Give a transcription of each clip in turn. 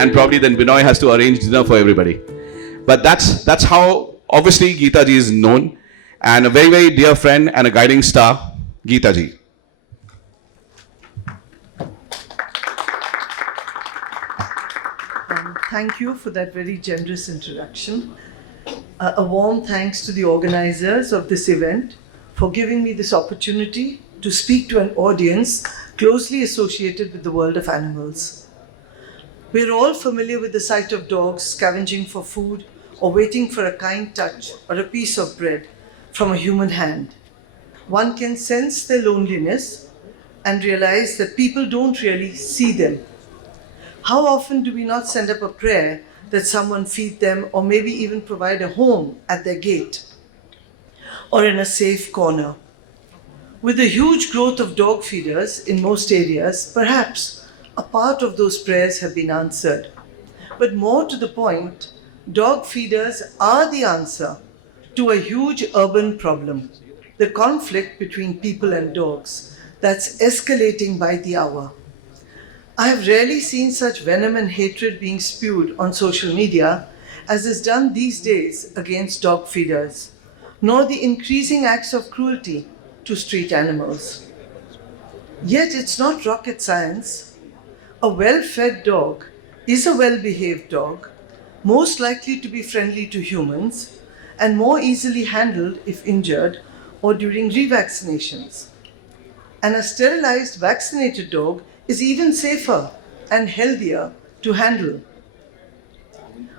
and probably then Binoy has to arrange dinner for everybody. But that's how obviously Geeta ji is known, and a very, very dear friend and a guiding star, Geeta ji. Thank you for that very generous introduction. A warm thanks to the organizers of this event for giving me this opportunity to speak to an audience closely associated with the world of animals. We're all familiar with the sight of dogs scavenging for food or waiting for a kind touch or a piece of bread from a human hand. One can sense their loneliness and realize that people don't really see them. How often do we not send up a prayer that someone feed them or maybe even provide a home at their gate or in a safe corner? With the huge growth of dog feeders in most areas, perhaps a part of those prayers have been answered. But more to the point, dog feeders are the answer to a huge urban problem, the conflict between people and dogs that's escalating by the hour. I have rarely seen such venom and hatred being spewed on social media as is done these days against dog feeders, nor the increasing acts of cruelty to street animals. Yet it's not rocket science. A well-fed dog is a well-behaved dog, most likely to be friendly to humans and more easily handled if injured or during revaccinations. And a sterilized vaccinated dog is even safer and healthier to handle.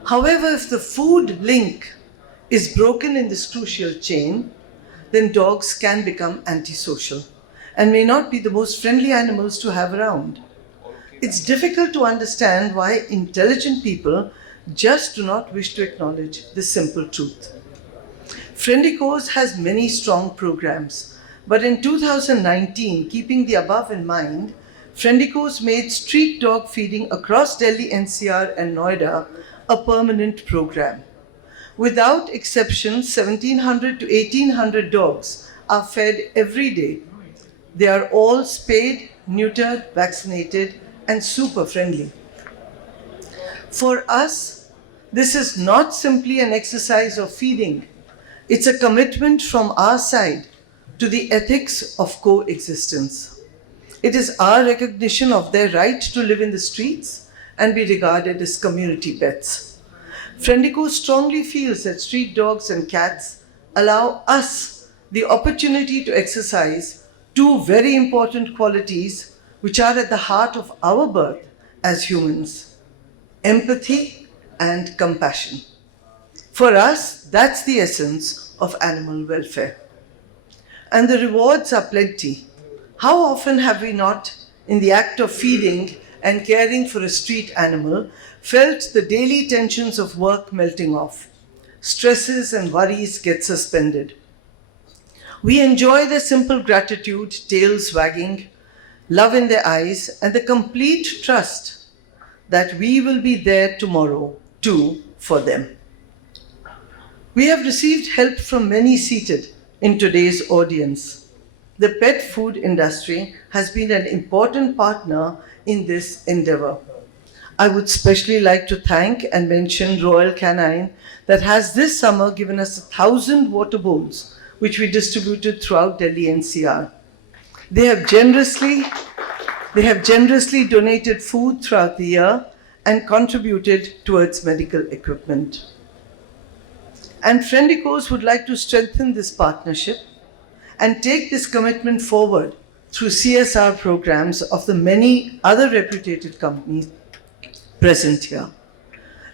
However, if the food link is broken in this crucial chain, then dogs can become antisocial and may not be the most friendly animals to have around. It's difficult to understand why intelligent people just do not wish to acknowledge this simple truth. Friendicos has many strong programs, but in 2019, keeping the above in mind, Friendicos made street dog feeding across Delhi NCR and Noida a permanent program. Without exception, 1,700 to 1,800 dogs are fed every day. They are all spayed, neutered, vaccinated, and super friendly. For us, this is not simply an exercise of feeding. It's a commitment from our side to the ethics of coexistence. It is our recognition of their right to live in the streets and be regarded as community pets. Friendico strongly feels that street dogs and cats allow us the opportunity to exercise two very important qualities which are at the heart of our birth as humans: empathy and compassion. For us, that's the essence of animal welfare. And the rewards are plenty. How often have we not, in the act of feeding and caring for a street animal, felt the daily tensions of work melting off? Stresses and worries get suspended. We enjoy their simple gratitude, tails wagging, love in their eyes, and the complete trust that we will be there tomorrow, too, for them. We have received help from many seated in today's audience. The pet food industry has been an important partner in this endeavor. I would especially like to thank and mention Royal Canine that has this summer given us 1,000 water bowls, which we distributed throughout Delhi NCR. They have generously donated food throughout the year and contributed towards medical equipment. And Friendicos would like to strengthen this partnership and take this commitment forward through CSR programs of the many other reputed companies present here.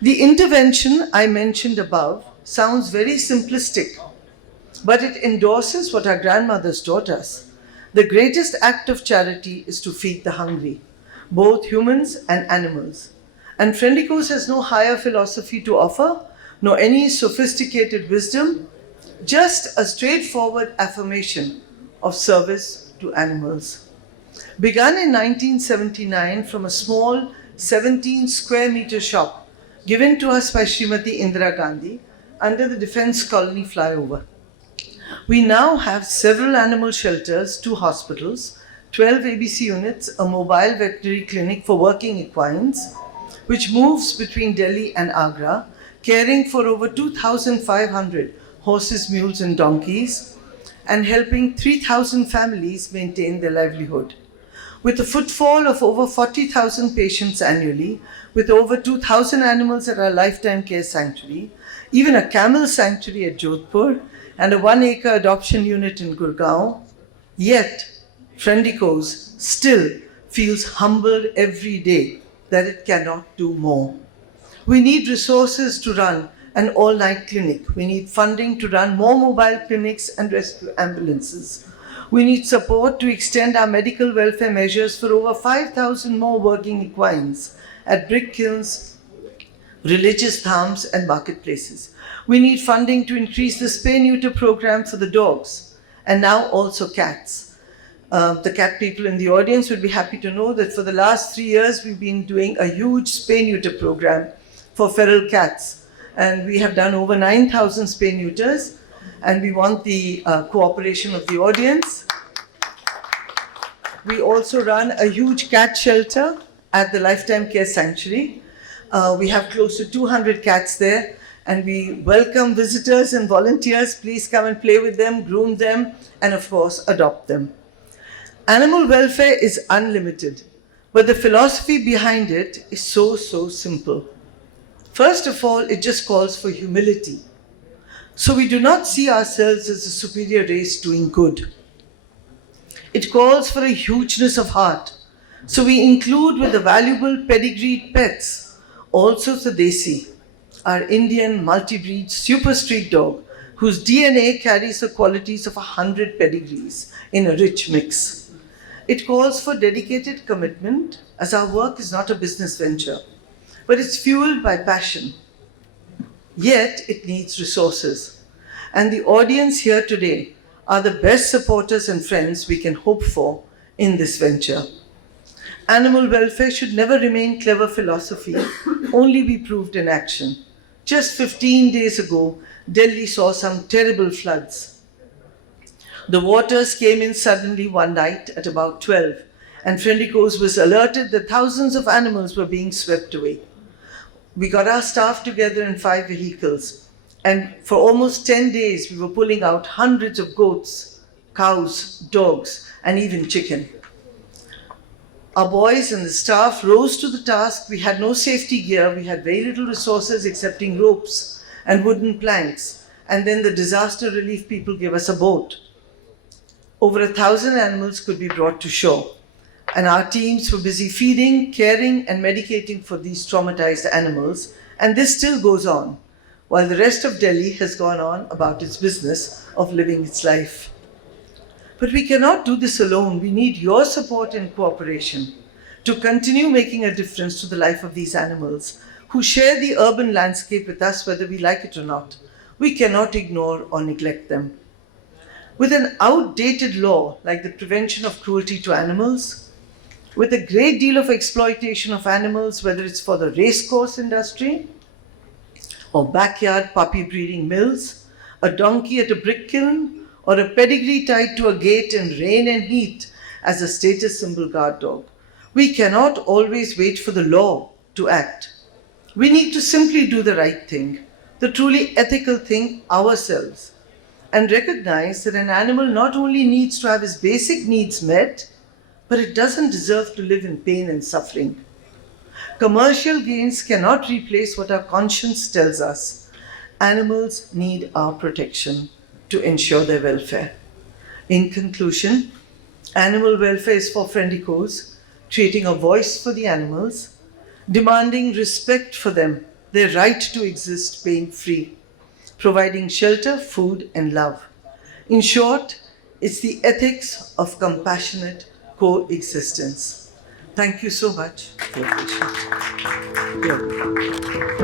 The intervention I mentioned above sounds very simplistic, but it endorses what our grandmothers taught us. The greatest act of charity is to feed the hungry, both humans and animals. And Friendicos has no higher philosophy to offer, nor any sophisticated wisdom, just a straightforward affirmation of service to animals. Begun in 1979 from a small 17 square meter shop given to us by Srimati Indira Gandhi under the Defence Colony flyover. We now have several animal shelters, 2 hospitals, 12 ABC units, a mobile veterinary clinic for working equines, which moves between Delhi and Agra, caring for over 2,500 horses, mules, and donkeys, and helping 3,000 families maintain their livelihood. With a footfall of over 40,000 patients annually, with over 2,000 animals at our lifetime care sanctuary, even a camel sanctuary at Jodhpur, and a 1-acre adoption unit in Goregaon, yet Friendicos still feels humbled every day that it cannot do more. We need resources to run an all-night clinic. We need funding to run more mobile clinics and rescue ambulances. We need support to extend our medical welfare measures for over 5,000 more working equines at brick kilns, religious dhams, and marketplaces. We need funding to increase the spay-neuter program for the dogs, and now also cats. The cat people in the audience would be happy to know that for the last 3 years, we've been doing a huge spay-neuter program for feral cats. And we have done over 9,000 spay-neuters, and we want the cooperation of the audience. We also run a huge cat shelter at the Lifetime Care Sanctuary. We have close to 200 cats there, and we welcome visitors and volunteers. Please come and play with them, groom them, and of course, adopt them. Animal welfare is unlimited, but the philosophy behind it is so simple. First of all, it just calls for humility. So we do not see ourselves as a superior race doing good. It calls for a hugeness of heart. So we include with the valuable pedigreed pets also the Desi, our Indian multi-breed super street dog, whose DNA carries the qualities of 100 pedigrees in a rich mix. It calls for dedicated commitment, as our work is not a business venture, but it's fueled by passion. Yet it needs resources. And the audience here today are the best supporters and friends we can hope for in this venture. Animal welfare should never remain clever philosophy, only be proved in action. Just 15 days ago, Delhi saw some terrible floods. The waters came in suddenly one night at about 12, and Friendicos was alerted that thousands of animals were being swept away. We got our staff together in 5 vehicles, and for almost 10 days we were pulling out hundreds of goats, cows, dogs, and even chicken. Our boys and the staff rose to the task. We had no safety gear, we had very little resources excepting ropes and wooden planks, and then the disaster relief people gave us a boat. Over 1,000 animals could be brought to shore, and our teams were busy feeding, caring, and medicating for these traumatized animals, and this still goes on, while the rest of Delhi has gone on about its business of living its life. But we cannot do this alone. We need your support and cooperation to continue making a difference to the life of these animals who share the urban landscape with us, whether we like it or not. We cannot ignore or neglect them. With an outdated law like the Prevention of Cruelty to Animals, with a great deal of exploitation of animals, whether it's for the racecourse industry or backyard puppy breeding mills, a donkey at a brick kiln, or a pedigree tied to a gate in rain and heat as a status symbol guard dog. We cannot always wait for the law to act. We need to simply do the right thing, the truly ethical thing ourselves, and recognize that an animal not only needs to have its basic needs met, but it doesn't deserve to live in pain and suffering. Commercial gains cannot replace what our conscience tells us. Animals need our protection to ensure their welfare. In conclusion, animal welfare is for Friendicos, creating a voice for the animals, demanding respect for them, their right to exist pain-free, providing shelter, food, and love. In short, it's the ethics of compassionate coexistence. Thank you so much for your patience.